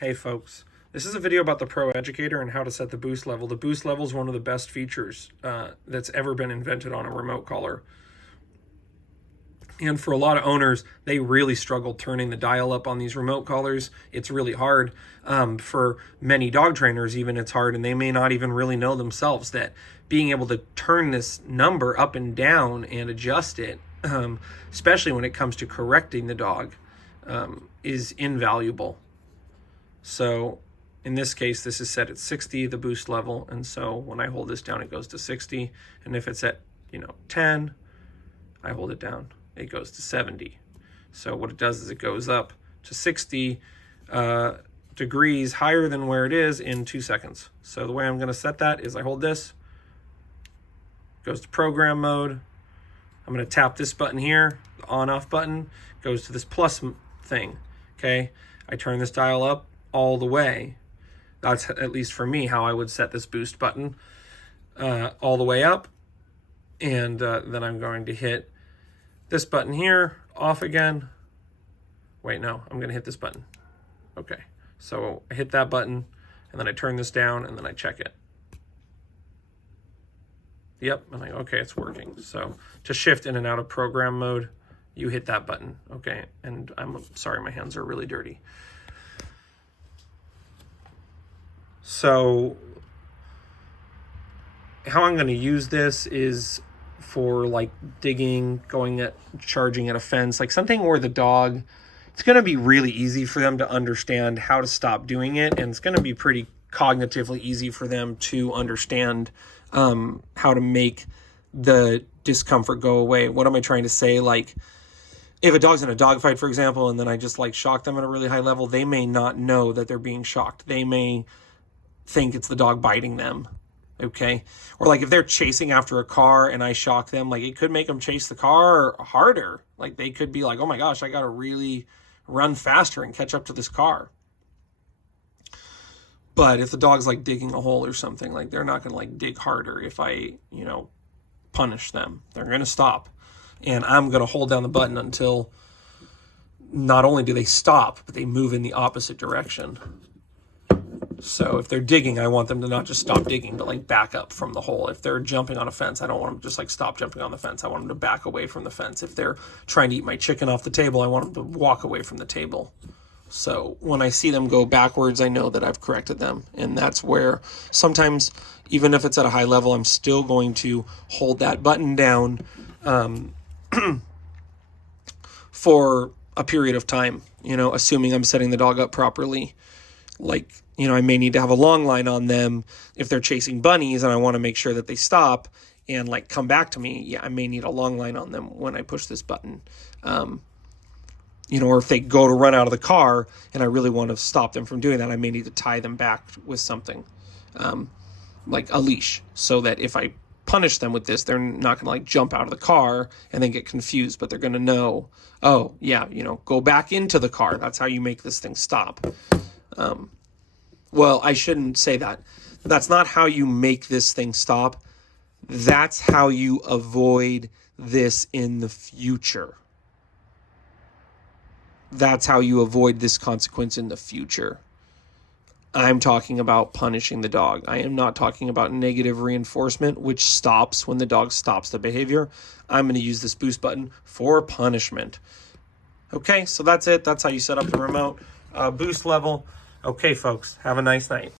Hey folks, this is a video about the Pro Educator and how to set the boost level. The boost level is one of the best features that's ever been invented on a remote collar. And for a lot of owners, they really struggle turning the dial up on these remote collars. It's really hard. For many dog trainers, even it's hard, and they may not even really know themselves that being able to turn this number up and down and adjust it, especially when it comes to correcting the dog, is invaluable. So in this case, this is set at 60, the boost level. And so when I hold this down, it goes to 60. And if it's at, 10, I hold it down, it goes to 70. So what it does is it goes up to 60 degrees higher than where it is in 2 seconds. So the way I'm going to set that is I hold this, goes to program mode. I'm going to tap this button here, the on-off button, goes to this plus thing, okay? I turn this dial up all the way. That's, at least for me, how I would set this boost button, all the way up. And then I'm going to hit this button here, off again. Wait, no, I'm going to hit this button. Okay, so I hit that button, and then I turn this down, and then I check it. Yep, I'm like, okay, it's working. So to shift in and out of program mode, you hit that button, okay? And I'm sorry, my hands are really dirty. So how I'm going to use this is for like digging, charging at a fence, like something where the dog, it's going to be really easy for them to understand how to stop doing it. And it's going to be pretty cognitively easy for them to understand how to make the discomfort go away. What am I trying to say? Like, if a dog's in a dog fight, for example, and then I just like shock them at a really high level, they may not know that they're being shocked. They may think it's the dog biting them, okay? Or like if they're chasing after a car and I shock them, like it could make them chase the car harder. Like they could be like, oh my gosh, I gotta really run faster and catch up to this car. But if the dog's like digging a hole or something, like they're not gonna like dig harder if I, punish them. They're gonna stop. And I'm gonna hold down the button until not only do they stop, but they move in the opposite direction. So if they're digging, I want them to not just stop digging, but like back up from the hole. If they're jumping on a fence, I don't want them to just like stop jumping on the fence. I want them to back away from the fence. If they're trying to eat my chicken off the table, I want them to walk away from the table. So when I see them go backwards, I know that I've corrected them. And that's where sometimes, even if it's at a high level, I'm still going to hold that button down for a period of time, assuming I'm setting the dog up properly. Like, I may need to have a long line on them if they're chasing bunnies and I want to make sure that they stop and like come back to me. Yeah, I may need a long line on them when I push this button. Or if they go to run out of the car and I really want to stop them from doing that, I may need to tie them back with something, like a leash, so that if I punish them with this, they're not going to like jump out of the car and then get confused, but they're going to know, oh yeah, go back into the car. That's how you make this thing stop. Well, I shouldn't say that. That's not how you make this thing stop. That's how you avoid this in the future. That's how you avoid this consequence in the future. I'm talking about punishing the dog. I am not talking about negative reinforcement, which stops when the dog stops the behavior. I'm going to use this boost button for punishment. Okay, so that's it. That's how you set up the remote boost level. Okay, folks, have a nice night.